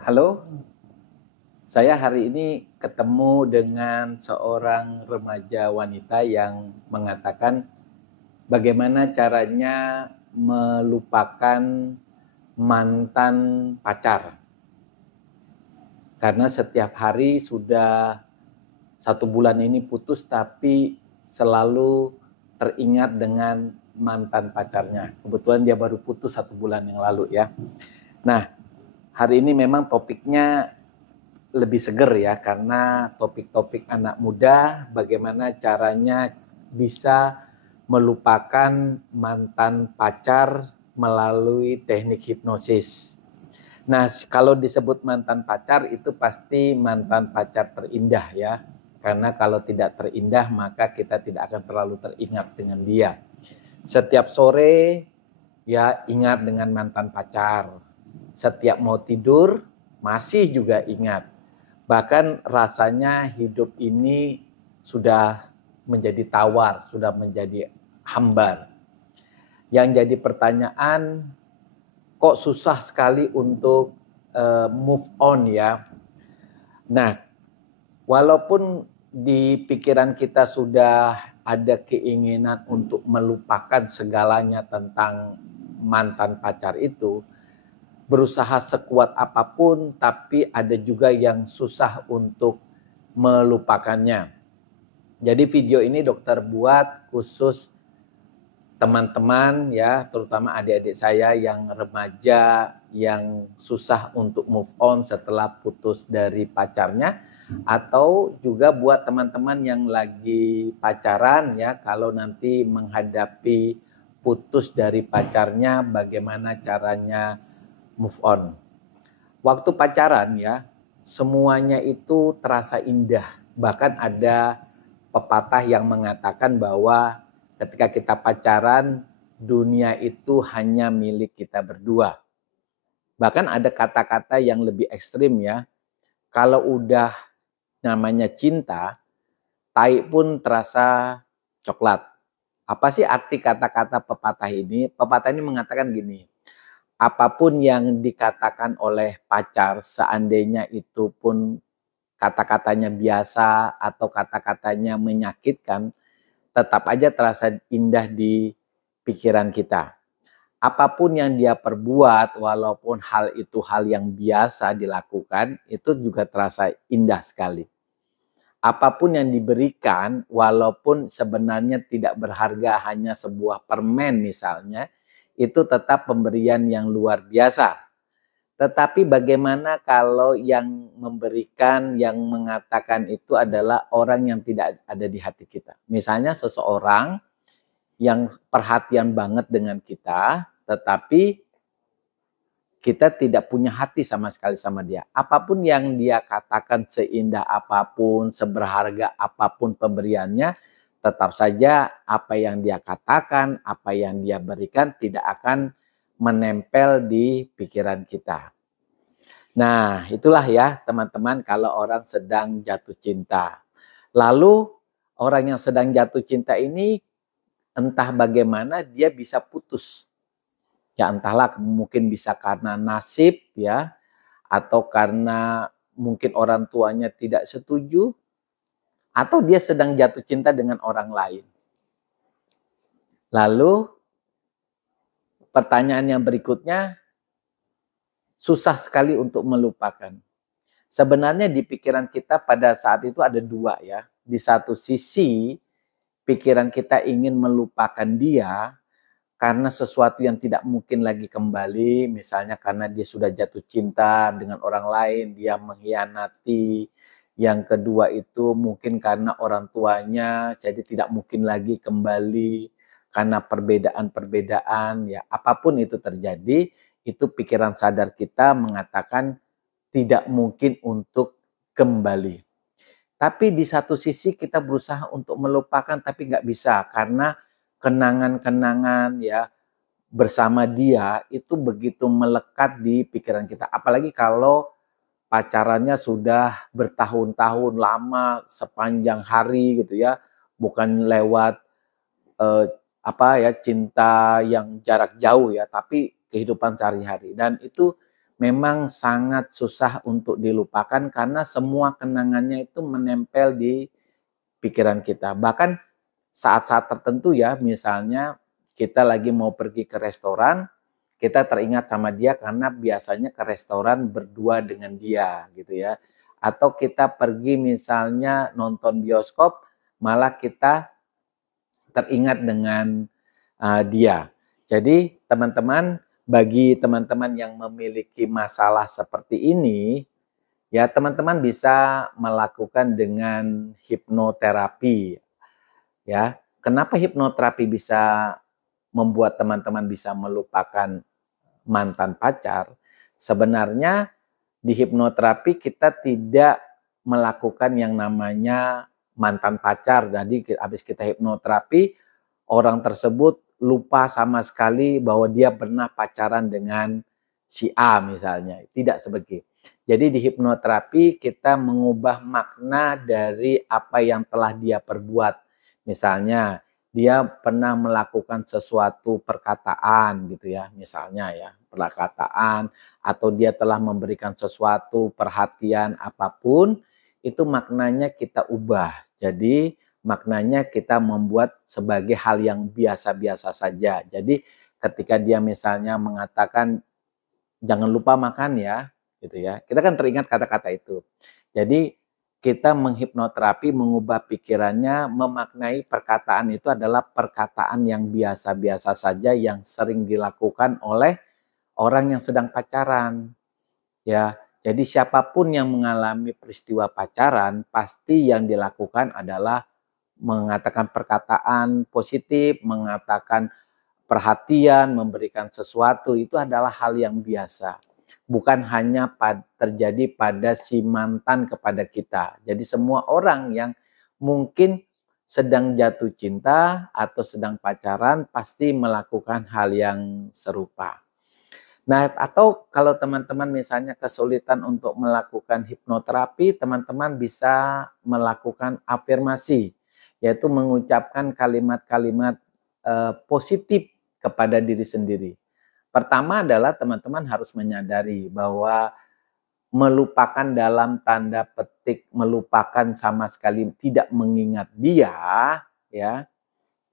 Halo, saya hari ini ketemu dengan seorang remaja wanita yang mengatakan bagaimana caranya melupakan mantan pacar. Karena setiap hari sudah 1 bulan ini putus tapi selalu teringat dengan mantan pacarnya. Kebetulan dia baru putus 1 bulan yang lalu ya. Nah, hari ini memang topiknya lebih seger ya, karena topik-topik anak muda bagaimana caranya bisa melupakan mantan pacar melalui teknik hipnosis. Nah, kalau disebut mantan pacar itu pasti mantan pacar terindah ya. Karena kalau tidak terindah maka kita tidak akan terlalu teringat dengan dia. Setiap sore ya ingat dengan mantan pacar. Setiap mau tidur masih juga ingat. Bahkan rasanya hidup ini sudah menjadi tawar, sudah menjadi hambar. Yang jadi pertanyaan, kok susah sekali untuk move on ya. Nah, walaupun di pikiran kita sudah ada keinginan untuk melupakan segalanya tentang mantan pacar itu, berusaha sekuat apapun, tapi ada juga yang susah untuk melupakannya. Jadi video ini dokter buat khusus teman-teman ya, terutama adik-adik saya yang remaja yang susah untuk move on setelah putus dari pacarnya, atau juga buat teman-teman yang lagi pacaran ya, kalau nanti menghadapi putus dari pacarnya bagaimana caranya move on. Waktu pacaran ya, semuanya itu terasa indah. Bahkan ada pepatah yang mengatakan bahwa ketika kita pacaran, dunia itu hanya milik kita berdua. Bahkan ada kata-kata yang lebih ekstrim ya. Kalau udah namanya cinta, tai pun terasa coklat. Apa sih arti kata-kata pepatah ini? Pepatah ini mengatakan gini, apapun yang dikatakan oleh pacar, seandainya itu pun kata-katanya biasa atau kata-katanya menyakitkan, tetap aja terasa indah di pikiran kita. Apapun yang dia perbuat, walaupun hal itu hal yang biasa dilakukan, itu juga terasa indah sekali. Apapun yang diberikan, walaupun sebenarnya tidak berharga, hanya sebuah permen misalnya, itu tetap pemberian yang luar biasa. Tetapi bagaimana kalau yang memberikan, yang mengatakan itu adalah orang yang tidak ada di hati kita. Misalnya seseorang yang perhatian banget dengan kita, tetapi kita tidak punya hati sama sekali sama dia. Apapun yang dia katakan, seindah apapun, seberharga apapun pemberiannya, tetap saja apa yang dia katakan, apa yang dia berikan tidak akan menempel di pikiran kita. Nah, itulah ya teman-teman kalau orang sedang jatuh cinta. Lalu orang yang sedang jatuh cinta ini entah bagaimana dia bisa putus. Ya entahlah, mungkin bisa karena nasib ya, atau karena mungkin orang tuanya tidak setuju, atau dia sedang jatuh cinta dengan orang lain. Lalu pertanyaan yang berikutnya, susah sekali untuk melupakan. Sebenarnya di pikiran kita pada saat itu ada dua ya. Di satu sisi pikiran kita ingin melupakan dia karena sesuatu yang tidak mungkin lagi kembali. Misalnya karena dia sudah jatuh cinta dengan orang lain, dia mengkhianati. Yang kedua itu mungkin karena orang tuanya jadi tidak mungkin lagi kembali. Karena perbedaan-perbedaan ya, apapun itu terjadi, itu pikiran sadar kita mengatakan tidak mungkin untuk kembali. Tapi di satu sisi kita berusaha untuk melupakan tapi nggak bisa karena kenangan-kenangan ya bersama dia itu begitu melekat di pikiran kita. Apalagi kalau pacarannya sudah bertahun-tahun lama sepanjang hari gitu ya, bukan lewat eh, cinta yang jarak jauh ya, tapi kehidupan sehari-hari. Dan itu memang sangat susah untuk dilupakan karena semua kenangannya itu menempel di pikiran kita. Bahkan saat-saat tertentu ya, misalnya kita lagi mau pergi ke restoran, kita teringat sama dia karena biasanya ke restoran berdua dengan dia gitu ya. Atau kita pergi misalnya nonton bioskop, malah kita teringat dengan dia. Jadi teman-teman, bagi teman-teman yang memiliki masalah seperti ini, ya teman-teman bisa melakukan dengan hipnoterapi. Ya, kenapa hipnoterapi bisa membuat teman-teman bisa melupakan mantan pacar? Sebenarnya di hipnoterapi kita tidak melakukan yang namanya mantan pacar. Jadi habis kita hipnoterapi, orang tersebut lupa sama sekali bahwa dia pernah pacaran dengan si A misalnya. Tidak seperti. Jadi di hipnoterapi kita mengubah makna dari apa yang telah dia perbuat. Misalnya dia pernah melakukan sesuatu perkataan gitu ya, misalnya ya, perkataan atau dia telah memberikan sesuatu perhatian apapun, itu maknanya kita ubah. Jadi maknanya kita membuat sebagai hal yang biasa-biasa saja. Jadi ketika dia misalnya mengatakan jangan lupa makan ya, gitu ya. Kita kan teringat kata-kata itu. Jadi kita menghipnoterapi, mengubah pikirannya, memaknai perkataan itu adalah perkataan yang biasa-biasa saja yang sering dilakukan oleh orang yang sedang pacaran. Ya, jadi siapapun yang mengalami peristiwa pacaran, pasti yang dilakukan adalah mengatakan perkataan positif, mengatakan perhatian, memberikan sesuatu, itu adalah hal yang biasa. Bukan hanya terjadi pada si mantan kepada kita. Jadi semua orang yang mungkin sedang jatuh cinta atau sedang pacaran pasti melakukan hal yang serupa. Nah, atau kalau teman-teman misalnya kesulitan untuk melakukan hipnoterapi, teman-teman bisa melakukan afirmasi, yaitu mengucapkan kalimat-kalimat positif kepada diri sendiri. Pertama adalah teman-teman harus menyadari bahwa melupakan dalam tanda petik melupakan sama sekali tidak mengingat dia, ya,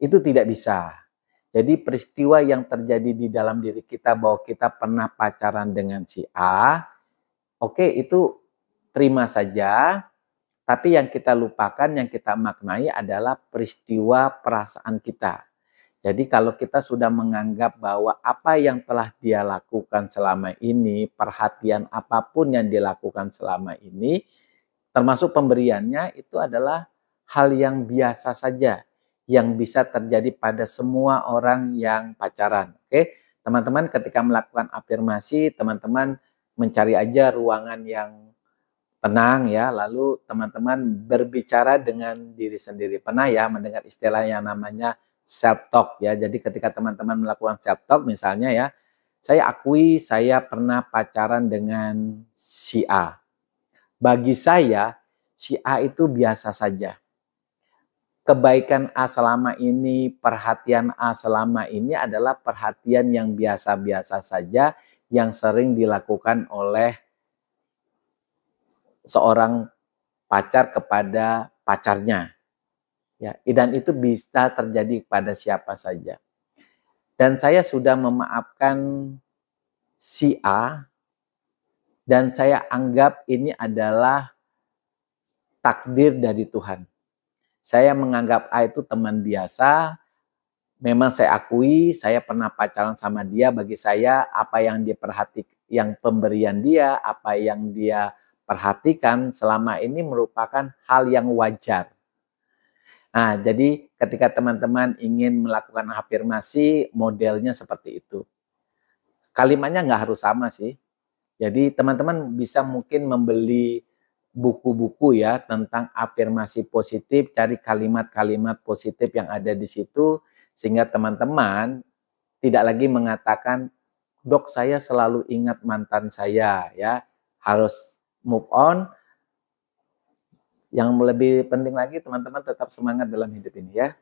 itu tidak bisa. Jadi peristiwa yang terjadi di dalam diri kita bahwa kita pernah pacaran dengan si A, oke itu terima saja, tapi yang kita lupakan, yang kita maknai adalah peristiwa perasaan kita. Jadi kalau kita sudah menganggap bahwa apa yang telah dia lakukan selama ini, perhatian apapun yang dilakukan selama ini, termasuk pemberiannya itu adalah hal yang biasa saja yang bisa terjadi pada semua orang yang pacaran. Oke, teman-teman ketika melakukan afirmasi, teman-teman mencari aja ruangan yang tenang ya, lalu teman-teman berbicara dengan diri sendiri. Pernah ya mendengar istilah yang namanya self talk ya. Jadi ketika teman-teman melakukan self talk misalnya ya, saya akui saya pernah pacaran dengan si A. Bagi saya si A itu biasa saja. Kebaikan A selama ini, perhatian A selama ini adalah perhatian yang biasa-biasa saja yang sering dilakukan oleh seorang pacar kepada pacarnya. Ya, dan itu bisa terjadi pada siapa saja. Dan saya sudah memaafkan si A dan saya anggap ini adalah takdir dari Tuhan. Saya menganggap A itu teman biasa. Memang saya akui saya pernah pacaran sama dia. Bagi saya apa yang dia perhatikan, yang pemberian dia, apa yang dia perhatikan selama ini merupakan hal yang wajar. Nah, jadi ketika teman-teman ingin melakukan afirmasi, modelnya seperti itu. Kalimatnya nggak harus sama sih. Jadi teman-teman bisa mungkin membeli buku-buku ya tentang afirmasi positif, cari kalimat-kalimat positif yang ada di situ, sehingga teman-teman tidak lagi mengatakan, dok saya selalu ingat mantan saya ya, harus move on. Yang lebih penting lagi teman-teman tetap semangat dalam hidup ini ya.